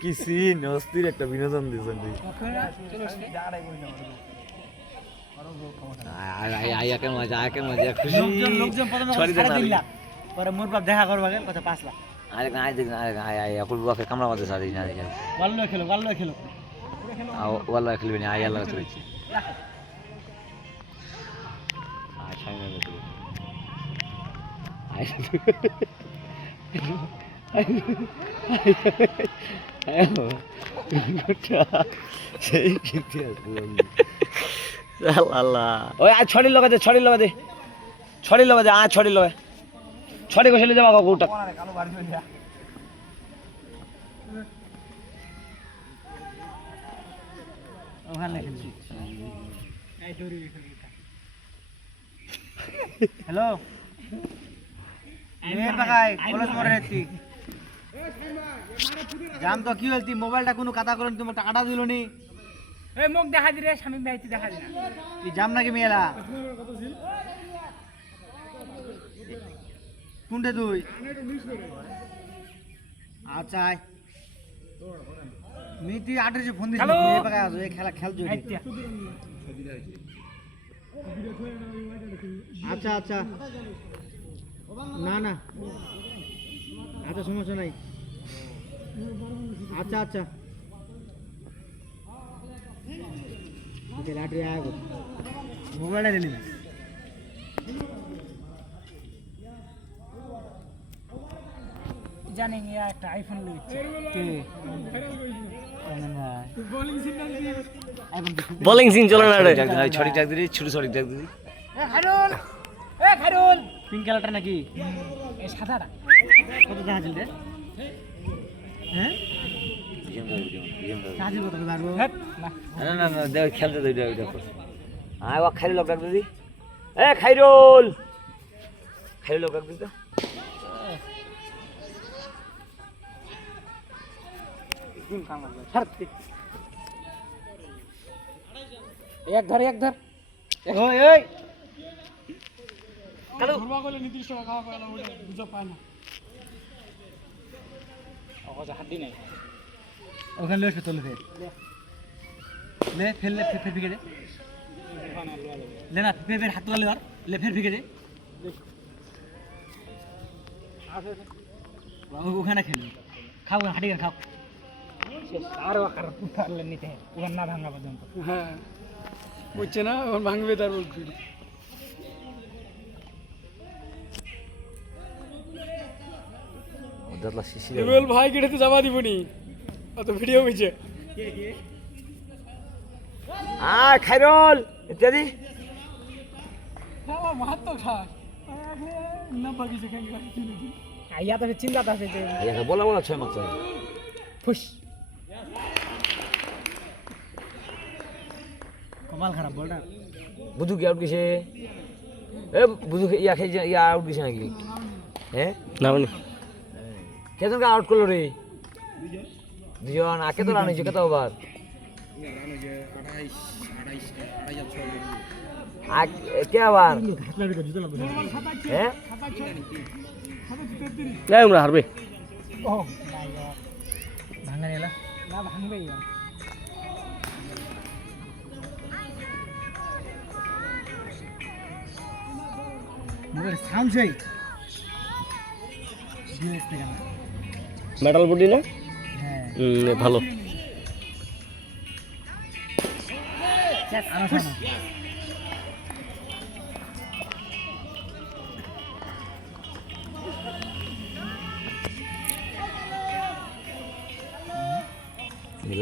কি সিন অস্থির একটা বিনোদন দিয়েছেন দেখা করবো কথা 5 লাখ কামড়া মাঝে সারি খেলো খেলো ওয়াল্লা খেলবে না আয়াল্লা চলেছে ওই আজ ছড়ি লগাতে ছড়ি লগাতে আজ ছড়ি লগায় ছড়ি গোসলে যাবা কাকুটা হ্যালো জাম তো কি হল তুই মোবাইলটা কোনো কথা করেন তোমার টাকাটা দিল নি মুখ দেখা দি রে স্বামী ভাইতি দেখা দি তুই জাম নাকি মেয়েলা কোনটা তুই আচ্ছা মিতি আটে ফোন দিস খেলা খেলছো আচ্ছা আচ্ছা না না আচ্ছা সমস্যা নাই আচ্ছা আচ্ছা মোবাইলটা দিলি না জানি একটা আইফোন বোলিং সিন চলে না রে ছড়ি ডাক দিদি ছোট ছড়ি ডাক দিদি খাইরুল পিঙ্ক কালারটা নাকি এই সাদাটা কত দেখা ছিল রে হ্যাঁ কাজে কত পারবো না না না দেখ খেলতে দই দেখো আয় ওয়া খাইরুল ডাক দিদি এ খাইরুল ডাক দিদি এক ধর ওই ওই নির্দিষ্ট খাওয়া বুঝা পায় না হাড্ডি নাই ওখানে লেস তোলে ফের লে ফেললে ফের ফিকে দে লে না ফের হাত তোলে আর লে ফের ফিকে দে ওখানে খেলি খাও হাড্ডি খাও আর ওখানে উঠালে নিতে ওখানে না ভাঙা পর্যন্ত হ্যাঁ বুঝছে না ওখানে ভাঙবে তার বলছি ভাই কেটে জমা দিবনি অত ভিডিও হয়েছে খাইরুল ইত্যাদি মাহাত্ম খা না বাগিছে আইয়া তো চিন্তা আছে যে বলা 6 মাস ফুস কমাল খারাপ বলটা বুধু কি আউট গেছে এ বুধু ইয়া আউট গেছে নাকি হ্যাঁ না মানে কেজনকে আউট করলো রে দুজন আকে তো রান হয়েছে কত ওভার কে আবার হ্যাঁ আমরা হারবে ভাঙা নিলা না ভাঙবে সাউন্ড চাই মেটাল বডি না ভালো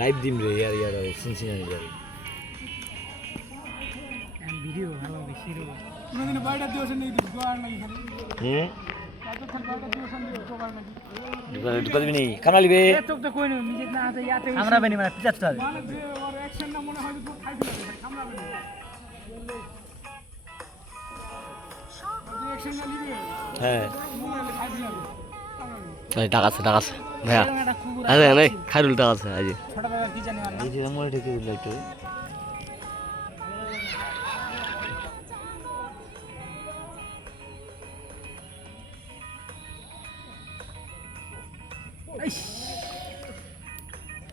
লাইভ দিম রে ইয়ার সিনসিনারি যাবে ভিডিও ভালো বেশি রে কোনদিন বাইরে দিওছেন নেই দিব আর নাই হুম দুকান দিবি নি খানা লিবে তো তো কই নি নিজে না আছে ইয়াতে আমরা বেনি মানে পিছাতে হবে মানে যে ওর অ্যাকশন না মনে হয় তো খাই দিল আমরা বেনি অ্যাকশন না লিবে হ্যাঁ খাই দিল এই টাকা আছে ভাইয়া আরে নাই খাইরুল টাকা আছে আজ ছোট ভাই কি জানি আর এই যে মোরে ঢেকে দিল একটু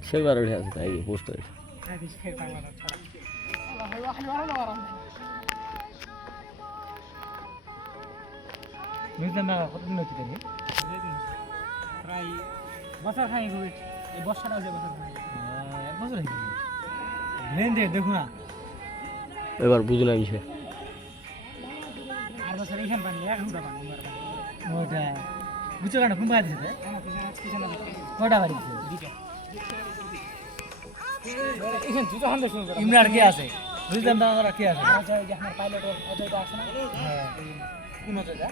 সেবার উঠে আছে তাই পোস্টার বুঝলাম না কতদিন হচ্ছে জানি প্রায় বছর খাই এই বর্ষাটা হচ্ছে বছর খাই এক বছর হয়ে গেছে ভেন দে দেখো না এবার বুঝলাম সে আর বছর এইখান পানি এক ঘন্টা পানি ওটা বুঝছো কেন কোন বাড়ি দিছে কটা বাড়ি দিছে এখান জুতো হান দেখুন ইমরান কে আছে বুঝলাম না ওরা কে আছে অজয় যে আমার পাইলট অজয়টা আছে না হ্যাঁ কোন অজয়টা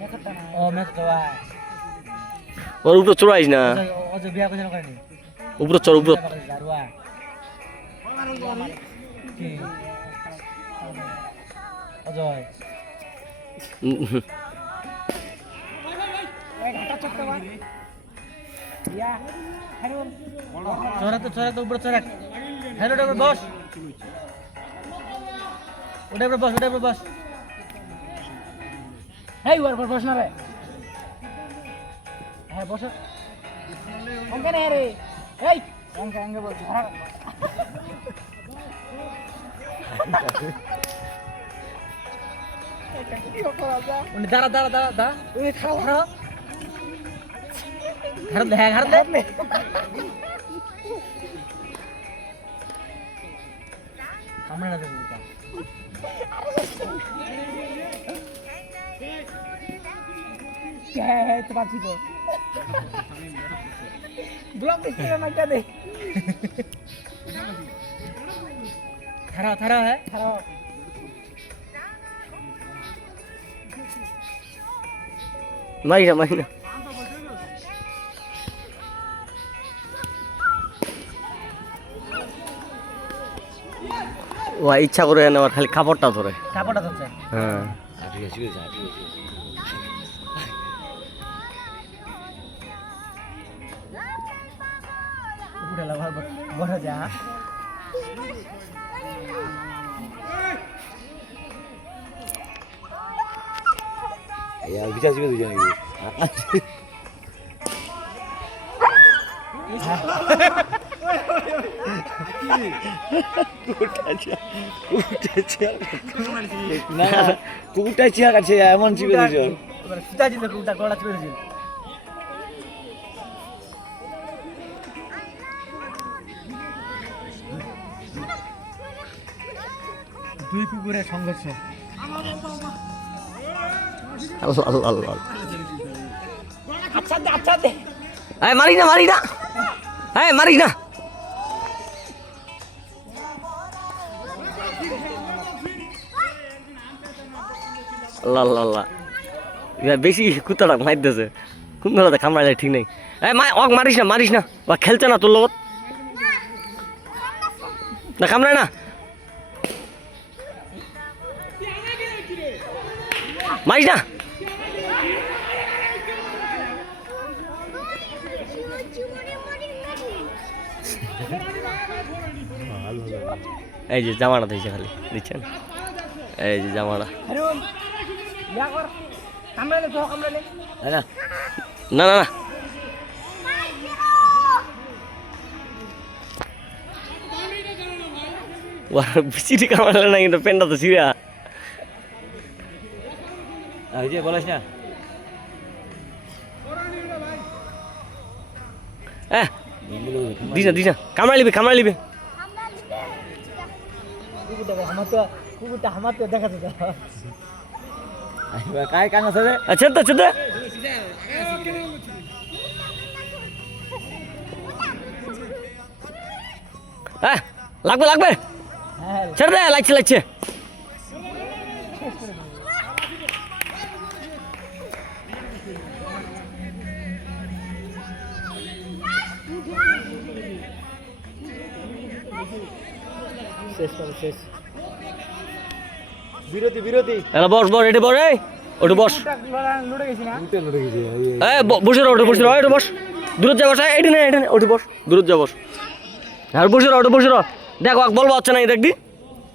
মেকটা না ও মেকটা ওর উপরে চড়াইস না অজয় বিয়া কোজন করেনি উপরে চড় উপরে জারুয়া কি অজয় চড়া তো উপরে চড়া হ্যালো ওটা বস ওটা বস এই ওর বস না রে হ্যাঁ বস অঙ্কে না রে এই অঙ্কে বল দাঁড়া তুমি খাও ঘর দে আমরা না দেবো তো পাচ্ছি তো ব্লক দেখতে না দে থারা হ্যাঁ থারা মারি না ও ইচ্ছা করে আমার খালি কাপড়টা ধরে ধরছে হ্যাঁ উড়ালা বড় যা Ya bisa juga tuh jangan gitu. Kuda cia kan saya emang sih begitu. Sudah aja kuda kalau aja begitu. দুই কুকুরের সংঘর্ষ আল্লাহ আচ্ছা দে এই মারি না এই মারি না আল্লাহ বেশি কুত্তাটা মারতেছে কোন ধরনের কামড়ালে ঠিক নেই এই মারিস না ও খেলছে না তোর লগত না কামড়ায় না মারিস না এই যে জামাটা দিয়েছে খালি দিচ্ছেন এই যে জামাটা না বেশি কামালে না কিন্তু পেনটা তো ছিঁড়া এই যে বলিস না দিস না কামড়া লিবি কুকুরটা আমার তো দেখা যেত काय कान असं रे আচ্ছা লাগবে ছেড়ে দে লাগছে শেষ বিরতি এলা বস এটি বস এই ওটা বস লড়ে গেছি না লড়ে গেছে বসে রো ওটা বস দূরত যা বস এটি না ওটি বস দূরত যা বস আর বসে রো দেখো বলবো আচ্ছা না দেখবি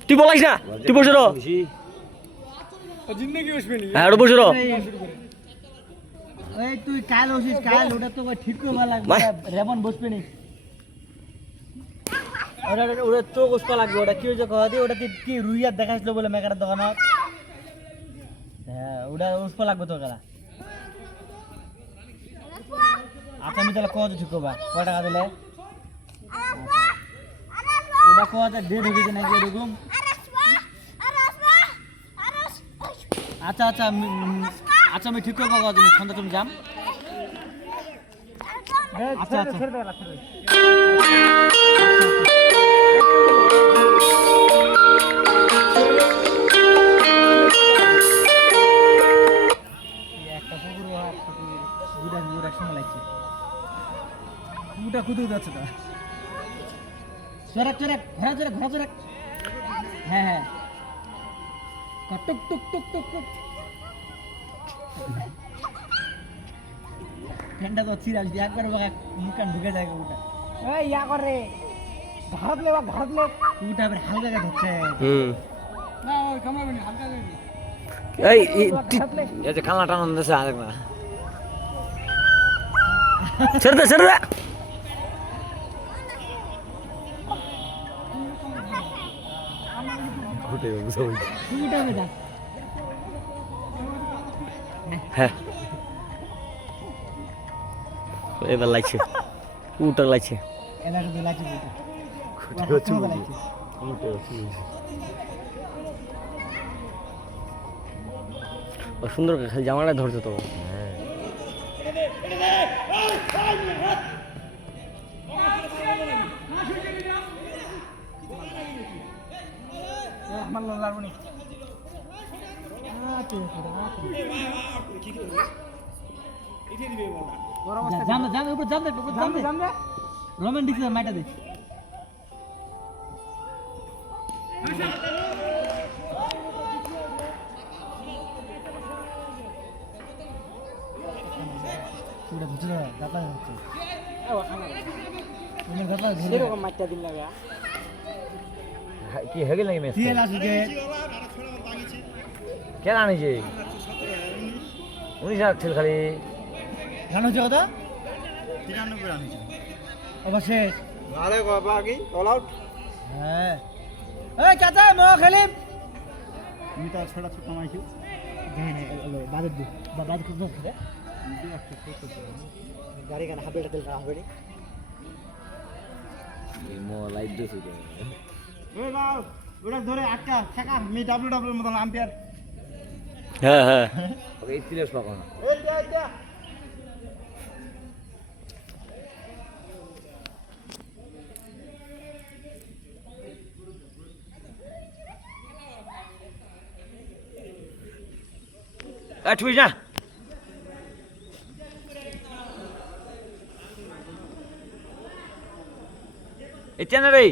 তুই বলাইস না তুই বসে রো জিন্দেগি বসবে নি হ্যাঁ ওটা বসে রো এই তুই কাল ওসিস কাল ওটা তো ঠিক করে লাগবে ভাই। রেমন বসবে নি ওটা ওটা তো বসবা লাগবে ওটা কি হয়েছে কদি ওটা কি রুইয়ার দেখাইছিল বলে মেকারের দোকানত হ্যাঁ ওটা বসবা লাগবে তো কারা আচ্ছা আমি তাহলে কত ঠিক করবা কয় টাকা দিলে ওটা কত ডেট হয়ে গেছে নাকি এরকম আচ্ছা আচ্ছা আচ্ছা আমি ঠিক করবো তুমি সন্ধ্যা তুমি যাম আচ্ছা আচ্ছা একটা পুকুর দুটা পুকুর একসঙ্গে লাগছে পুকুরটা কুদে যাচ্ছে তো চোরাক চোরাক ঘোরা চোরাক ঘোরা চোরাক হ্যাঁ হ্যাঁ টুক টুক টুক টুক টুক ফ্যানটা তো চিরাল একবার বাগা মুখান ঢুকে যায় ওটা ওই ইয়া করে ঘাড়ত লে ওটা আবার হালকা ধরছে না ওই কামাবে না হালকা এই এই যে খালনা টানান দিছে আরেক না ছেড়ে দে ঘুটে বুঝাই ওটা বেদা হ্যাঁ এবার লাগছে উটা লাগছে এলাকা দিয়ে লাগছে ওটা ও সুন্দর খালি জামাটা ধরছে তো আমার লোন লাগবে না জাম উপর জাম দে রোমান্টিক মাইটা দে পুরো ভিতরে দাতা হচ্ছে তুমি দাতা ধরে এরকম মাইটা দিন লাগা কি হয়ে গেল নাকি ম্যাচ তেল আসুকে কেন আনিছে 19 ছিল খালি জানো যে কথা 93 আনিছে অবশেষ আরে বাবা কি অল আউট হ্যাঁ এই চাচা মো খেলিম আমি তো ছড়া ছোট নামাইছি হ্যাঁ বাদ দে বাদ খুব ধরে গাড়ি কানা হাবেটা দিল হাবেড়ি মো লাইট দিছে ওই বাউ ওটা ধরে আটকা থাকা মি ডাব্লিউ এর মতন আম্পায়ার হ্যাঁ ওকে সিরিয়াস পাবো না এই দে তুই না এটা না রে